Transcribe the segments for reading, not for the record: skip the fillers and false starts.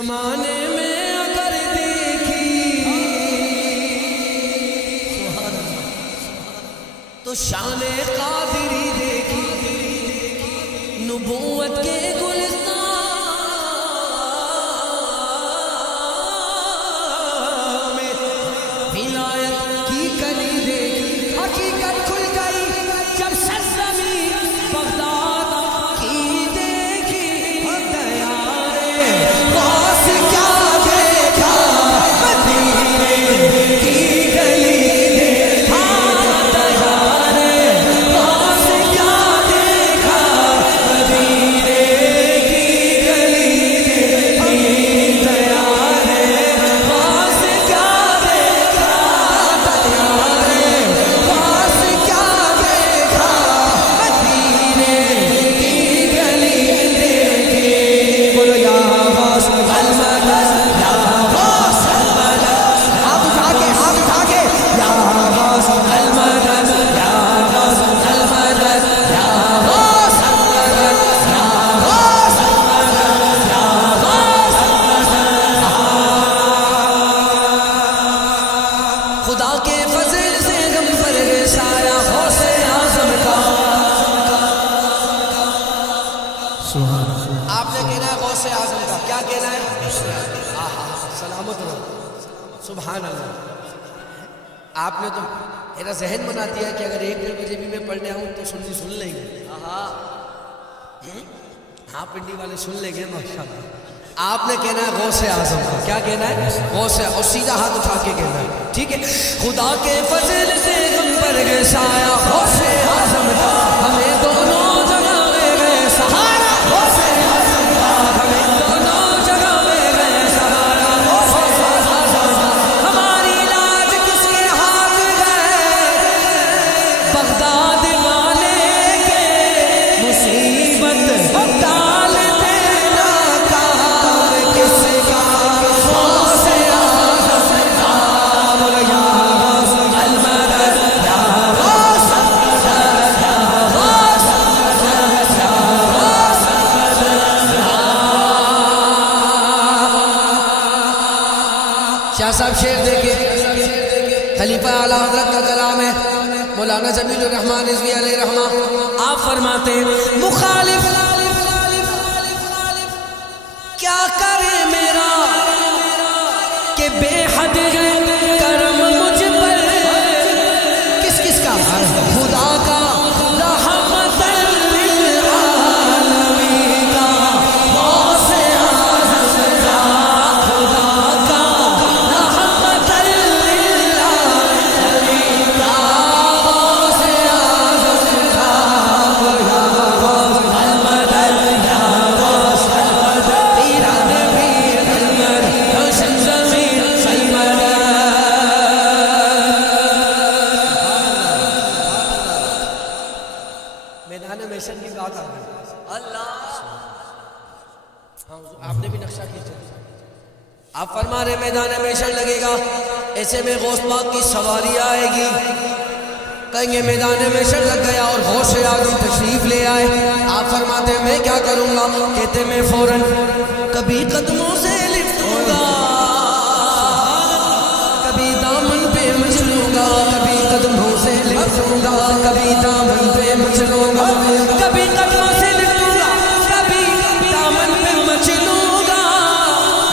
زمانے میں اگر دیکھی تو شان قادری دیکھی، نبوت کے گلستان میں ولایت کی کلی دیکھی، حقیقت کھل گئی جب سرزمین بغداد کی دیکھی، دیارے غوث کیا دیکھا، مدینے کی گلی دیکھا، دیارے غوث کیا دیکھا، مدینے کی گلی دیکھی، دیارے غوث کیا دیکھا، دیارے غوث کیا دیکھا، مدینے کی گلی دیکھی۔ بولو یا غوث المدد، یا غوث المدد، ہاتھ اٹھا کے یا غوث المدد، یا غوث المدد، یا غوث المدد، یا غوث المدد، یا غوث المدد۔ خدا کے فضل سے غم پر گئے سایہ غوث اعظم کا۔ آپ نے کہنا ہے غوث اعظم کا، کیا کہنا ہے؟ سلامت رہو، سبحان اللہ۔ آپ نے تو میرا ذہن بنا دیا کہ اگر 1 بجے بھی میں پڑھنے آؤں تو سن لیں گے۔ ہاں پنڈی والے سن لیں گے ماشاءاللہ۔ آپ نے کہنا ہے غوث اعظم کا، کیا کہنا ہے؟ غوث، اور سیدھا ہاتھ اٹھا کے کہنا ہے، ٹھیک ہے؟ خدا کے فضل سے غم پر گئے سایہ غوث اعظم کا، ہمیں دونوں جگہ میں گئے سہارا غوث اعظم کا، ہمیں دونوں جگہ میں گئے سہارا غوث اعظم کا۔ ہماری لاج کس کے ہاتھ گئے، بغداد والے کے مصیبت ڈال دینا کام کس کا، غوث اعظم کا۔ بولو یا غوث المدد، یا غوث المدد، یا غوث المدد، یا غوث المدد۔ شاہ صاحب شعر دیکھیں، خلیفہ اعلیٰ حضرت کا کلام ہے، مولانا جمیل الرحمن رضوی علیہ رحمہ۔ آپ فرماتے ہیں مخالف کیا کرے میرا کہ بے حد ہے کرم مجھ پر، کس کس کا؟ خدا کا، رحمت للعالمین کا، غوث اعظم کا، خدا کا، رحمت للعالمین کا، غوث اعظم کا۔ یا غوث المدد، یا غوث المدد، پیران پیر المدد، روشن ضمیر المدد۔ میدان محشر کی بات آ گئی، اللہ آپ نے بھی نقشہ کھینچا۔ آپ فرما رہے میدان محشر لگے گا، ایسے میں غوث پاک کی سواری آئے گی، کہیں گے میدان محشر لگ گیا اور غوث اعظم تشریف لے آئے۔ آپ فرماتے ہیں میں کیا کروں گا؟ کہتے میں فوراً کبھی قدموں سے لپٹوں گا، کبھی دامن پہ مچلوں گا، کبھی قدموں سے لپٹوں گا، کبھی دامن پہ مچلوں گا، کبھی قدموں سے لپٹوں گا، کبھی دامن پہ مچلوں گا،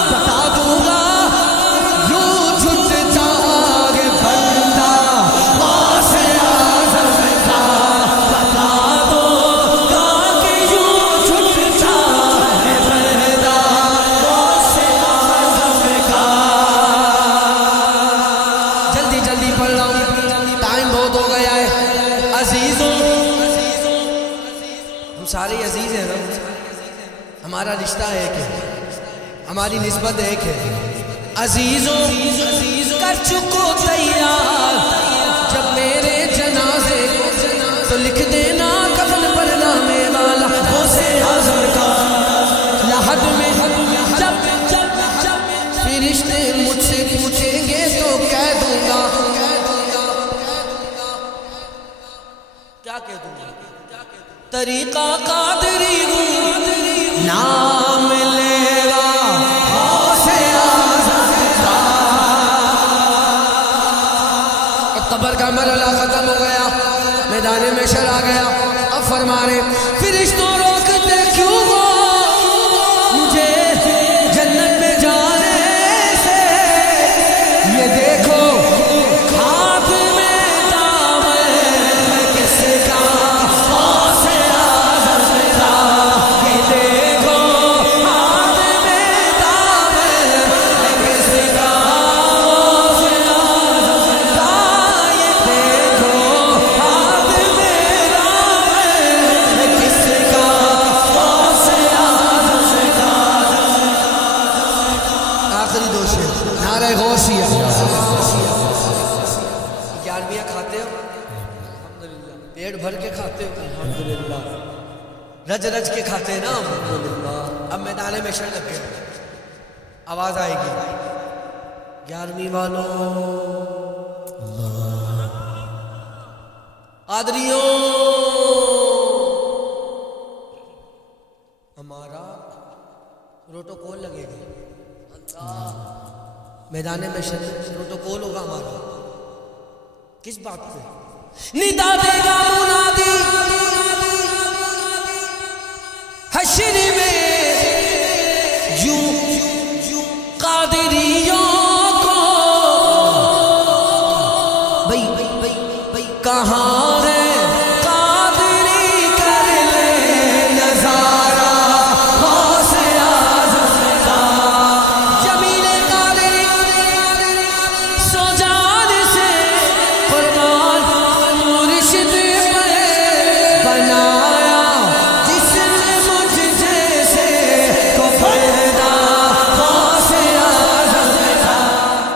بتا دوں گا یوں جھٹتا ہے بندہ غوث اعظم کا، بتا دو گا کہ یوں جھٹتا ہے بندہ غوث اعظم کا۔ جلدی جلدی پڑھ رہا ہوں، ٹائم بہت ہو گیا ہے۔ عزیزوں، ہم سارے عزیز ہیں نا، ہمارا رشتہ ایک ہے، ہماری نسبت ایک ہے۔ عزیزوں کر چکو تیار جب میرے جنازے کو، تو لکھ دینا کفن پر نامے والا غوث اعظم کا۔ لحد میں جب فرشتے مجھ سے پوچھیں گے تو کہہ دوں گا، کیا کہہ دوں گا؟ طریقہ قادری ہوں، نام لے گا میدان محشر آ گیا. اب فرما رہے فرشتوں روکتے کیوں ہو مجھے جنت میں جانے سے؟ یہ دیکھو ہاتھ میں دامن کس کا غوث اعظم کا. یہ دیکھو ہاتھ میں دامن کس کا غوث اعظم کا. یہ دیکھو ہاتھ میں دامن کس کا غوث اعظم کا. آخری دو شعر نعرہ غوثیہ. 11ویں کھاتے ہو الحمدللہ, پیٹ بھر کے کھاتے ہو الحمدللہ, رج رج کے کھاتے ہیں نا الحمدللہ. اب میدان محشر لگ گئے, آواز آئے گی 11ویں والوں, قادریوں, ہمارا پروٹوکول لگے گا. میدان محشر پروٹوکول ہوگا ہمارا. کس بات پہ؟ ندا دے گا منادی حشر میں یوں قادری